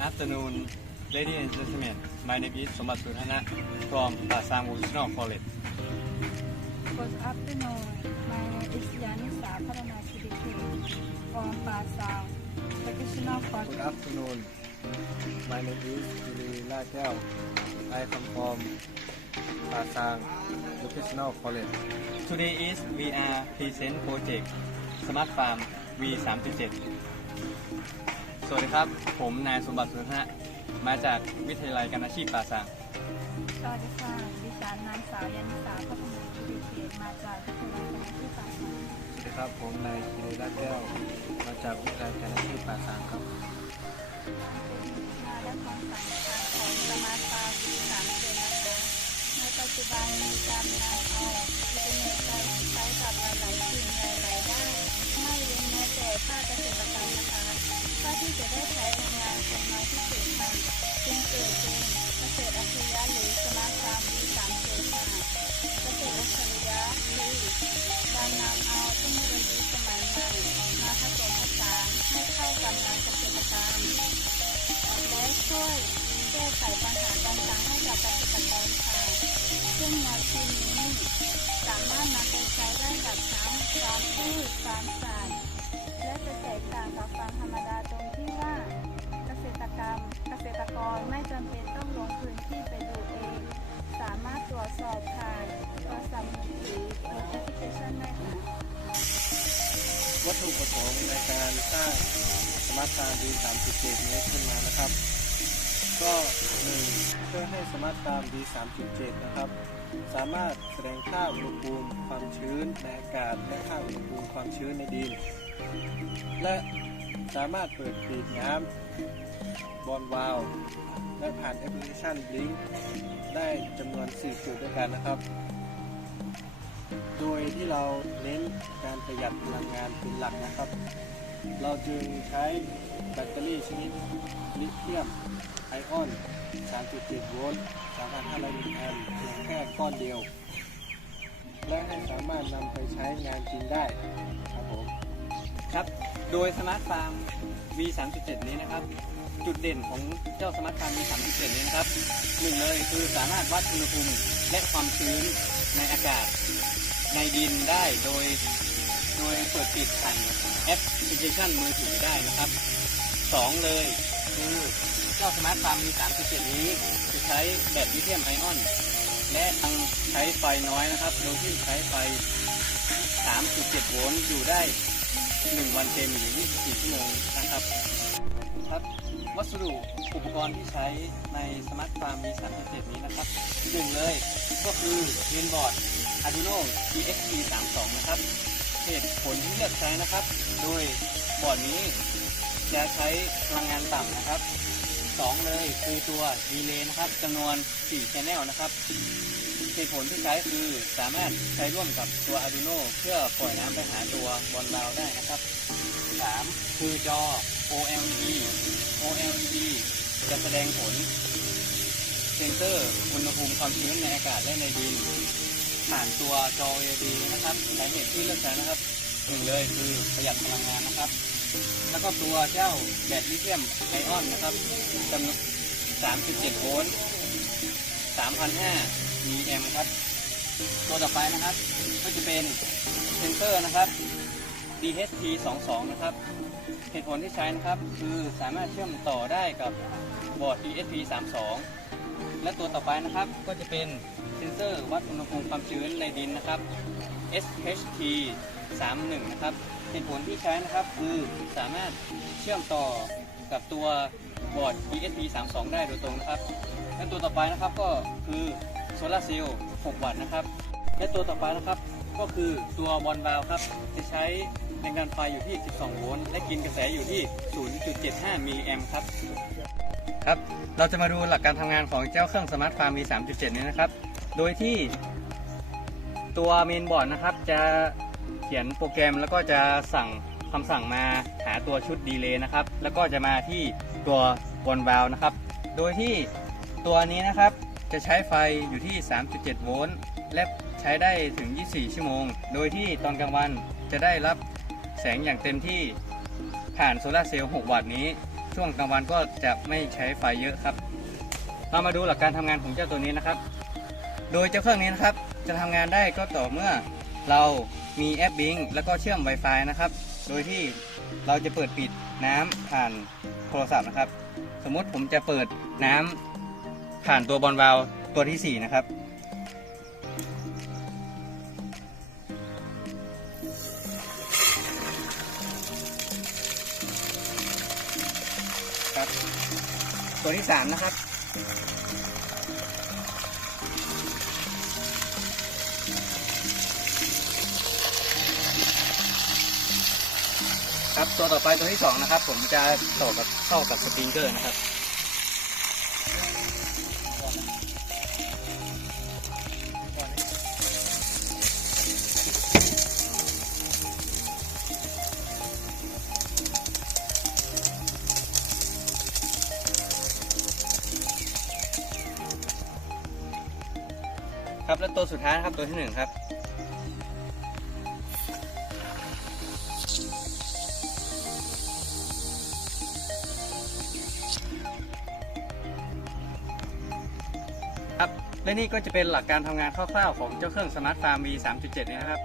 afternoon, ladies and gentlemen. My name is Sombat Surhana from Pasang Vocational College. Good afternoon. My name is Yanisa Parana Siddiqui from Pasang Vocational Good College. afternoon. My name is Juli Lakel. I come from Pasang Vocational College. Today is we are present project Smart Farm V37 สวัสดีครับ ผมนายสมบัติสุนทระมาจากวิทยาลัยการอาชีพป่าซางสวัสดีค่ะ ดิฉันนางสาวยานิสาพัฒนาสิริเขตมาจากวิทยาลัยการที่ปากซางสวัสดีครับ ผมนายกิริราชแก้ว มาจากวิทยาลัยการอาชีพป่าซางครับมาและความสำคัญของสมาร์ทฟาร์มที่สามเดือนนะคะในปัจจุบันมีการนำเอาอินเทอร์เน็ตไปใช้กับหลายๆสิ่งหลายๆด้านไม่เว้นแม้แต่ภาคเกษตรกรรม ษตรกรค่ะซึ่งแนวคิดนี้สามารถนำไปใช้ได้กับทั้งฟาร์มพืชฟาร์มสัตว์และจะแตกต่างกับฟาร์มธรรมดาตรงที่ว่า เกษตรกรรม เกษตรกรไม่จำเป็นต้องลงพื้นที่ไปดูเอง สามารถตรวจสอบผ่านโทรศัพท์มือถือบนแอปพลิเคชันได้ค่ะวัตถุประสงค์ในการสร้างสมาร์ทฟาร์ม D37 นี้ขึ้นมานะครับ ก็หนึ่งเพื่อให้สมาร์ทฟาม D37 นะครับ สามารถแสดงค่าอุณหภูมิความชื้นในอากาศและค่าอุณหภูมิความชื้นในดิน และสามารถเปิดปิดน้ำบอลวาล์วและผ่านแอปพลิเคชัน Blink ได้จำนวน 4 จุดด้วยกันนะครับ โดยที่เราเน้นการประหยัดพลังงานเป็นหลักนะครับ เราจึงใช้ แบตเตอรี่ชนิดลิเธียมไอออน 3.7 โวลต์ 3,500 มิลลิแอมป์เพียงแค่ก้อนเดียว และให้สามารถนำไปใช้งานจริงได้ครับผมครับ โดยสมาร์ทฟาร์ม V37 นี้นะครับ จุดเด่นของเจ้าสมาร์ทฟาร์ม V37 นี้นะครับหนึ่งเลยคือสามารถวัดอุณหภูมิและความชื้นในอากาศ ในดินได้โดย โดยเปิดปิดผ่านแอปพลิเคชันมือถือได้นะครับ สองเลยคือเจ้าสมาร์ทฟาร์มมี37นี้จะใช้แบตลิเธียมไอออน และยังใช้ไฟน้อยนะครับ โดยที่ใช้ไฟ 3.7 โวลต์อยู่ได้ 1 วันเต็มหรือ 24 ชั่วโมงนะครับครับวัสดุอุปกรณ์ที่ใช้ในสมาร์ทฟาร์มมี37นี้นะครับหนึ่งเลยก็คือเมนบอร์ด Arduino TXT 32 นะครับเหตุผลที่เลือกใช้นะครับ โดยบอร์ดนี้ จะใช้พลังงานต่ำนะครับสองเลยคือตัวดีเลย์นะครับจำนวน4 Channel นะครับเหตุผลที่ใช้คือสามารถใช้ร่วมกับตัว Arduino เพื่อปล่อยน้ำไปหาตัวบอลบาวได้นะครับสามคือจอ OLED OLED จะแสดงผล เซนเซอร์อุณหภูมิความชื้นในอากาศและในดิน ผ่านตัวจอ LED นะครับสาเหตุที่เลือกใช้นะครับหนึ่งเลยคือประหยัดพลังงานนะครับ แล้วก็ตัวเจ้าแบตลิเธียมไอออนนะครับจำนวน37 โวลต์ 3,500มิลลิแอมป์ครับ ตัวต่อไปนะครับ ก็จะเป็นเซนเซอร์นะครับ DHT 22นะครับ เหตุผลที่ใช้นะครับ คือสามารถเชื่อมต่อได้กับบอร์ด DSP 32และตัวต่อไปนะครับก็จะเป็นเซนเซอร์วัดอุณหภูมิความชื้นในดินนะครับ SHT 31 นะครับเหตุผลที่ใช้นะครับคือสามารถเชื่อมต่อกับตัวบอร์ด DSP 32ได้โดยตรงนะครับและตัวต่อไปนะครับก็คือโซลาร์เซลล์6วัตต์นะครับ และตัวต่อไปนะครับก็คือตัวบอลบาวครับ จะใช้แรงดันไฟอยู่ที่ 12 โวลต์ และกินกระแสอยู่ที่ 0.75 มิลลิแอมป์ครับ ครับ เราจะมาดูหลักการทำงานของเจ้าเครื่องสมาร์ทฟาร์ม V3.7 นี้นะครับ โดยที่ตัวเมนบอร์ดนะครับจะ เขียนโปรแกรมแล้วก็จะสั่งคำสั่งมาหาตัวชุดดีเลย์นะครับ แล้วก็จะมาที่ตัวบอลบาวนะครับ โดยที่ตัวนี้นะครับจะใช้ไฟอยู่ที่ 3.7 โวลต์ และใช้ได้ถึง 24 ชั่วโมง โดยที่ตอนกลางวันจะได้รับแสงอย่างเต็มที่ผ่านโซลาเซลล์ 6 วัตต์นี้ชช่วงกลางวันก็จะไม่ใช้ไฟเยอะครับ เรามาดูหลักการทำงานของเจ้าตัวนี้นะครับ โดยเจ้าเครื่องนี้นะครับ จะทำงานได้ก็ต่อเมื่อ เรามีแอปบิงแล้วก็เชื่อม Wi-Fi นะครับ โดยที่เราจะเปิดปิดน้ำผ่านโทรศัพท์นะครับ สมมติผมจะเปิดน้ำผ่านตัวบอลวาล์วตัวที่ 4 นะครับ ครับ ตัวที่ 3 นะครับ ครับตัวต่อไปตัวที่2นะครับ ผมจะต่อกับเข้ากับสปริงเกอร์นะครับครับแล้วตัวสุดท้ายนะครับตัวที่1ครับ ครับและนี่ก็จะเป็นหลักการทำงานคร่าวๆของเจ้าเครื่องสมาร์ทฟาร์ม V 3.7นี้นะครับ